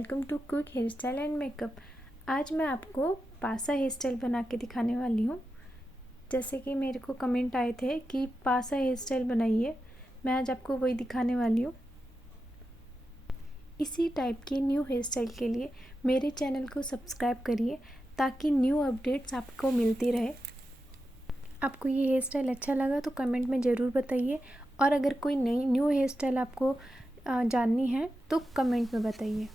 Welcome to quick hair style and makeup. आज मैं आपको पासा हेयर स्टाइल बना के दिखाने वाली हूँ। जैसे कि मेरे को कमेंट आए थे कि पासा हेयर स्टाइल बनाइए, मैं आज आपको वही दिखाने वाली हूँ। इसी टाइप के न्यू हेयर स्टाइल के लिए मेरे चैनल को सब्सक्राइब करिए ताकि न्यू अपडेट्स आपको मिलती रहे। आपको ये हेयर स्टाइल अच्छा लगा तो कमेंट में ज़रूर बताइए, और अगर कोई नई न्यू हेयर स्टाइल आपको जाननी है तो कमेंट में बताइए।